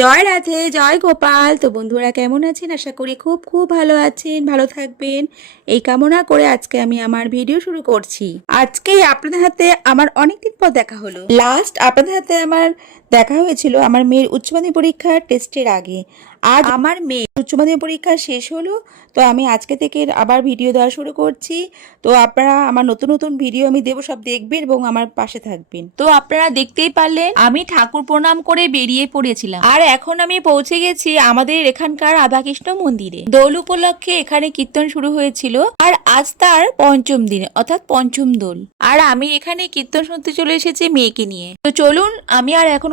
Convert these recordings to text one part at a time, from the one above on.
জয় রাধে, জয় গোপাল। তো বন্ধুরা কেমন আছেন? আশা করি খুব খুব ভালো আছেন, ভালো থাকবেন। এই কামনা করে আজকে আমি আমার ভিডিও শুরু করছি। আজকে আপনাদের হাতে আমার অনেকদিন পর দেখা হলো। লাস্ট আপনাদের হাতে আমার দেখা হয়েছিল আমার মেয়ের উচ্চ মাধ্যমিক পরীক্ষার টেস্টের আগে। আজ আমার মেয়ে উচ্চ মাধ্যমিক পরীক্ষা শেষ হলো তো আমি আজকে থেকে আবার ভিডিও দেওয়া শুরু করছি। তো আপনারা আমার নতুন নতুন ভিডিও আমি দেবো সব দেখবেন এবং আমার পাশে থাকবেন। তো আপনারা দেখতেই পারলেন আমি ঠাকুর প্রণাম করে বেরিয়ে পড়েছিলাম। আর এখন আমি পৌঁছে গেছি আমাদের এখানকার রাধাকৃষ্ণ মন্দিরে। দোল উপলক্ষে এখানে কীর্তন শুরু হয়েছিল আর আজ তার পঞ্চম দিন অর্থাৎ পঞ্চম দোল। আর আমি এখানে কীর্তন শুনতে চলে এসেছি মেয়েকে নিয়ে। তো চলুন আমি আর এখন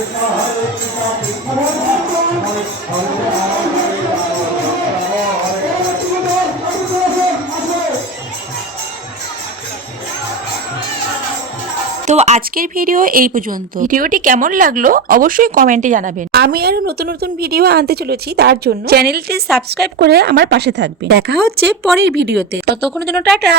তো আজকের ভিডিও এই পর্যন্ত। ভিডিওটি কেমন লাগল অবশ্যই কমেন্টে জানাবেন। আমি আরও নতুন নতুন ভিডিও আনতে চলেছি তার জন্য চ্যানেলটি সাবস্ক্রাইব করে আমার পাশে থাকবে দেখা হচ্ছে পরের ভিডিওতে। ততক্ষণের জন্য টাটা।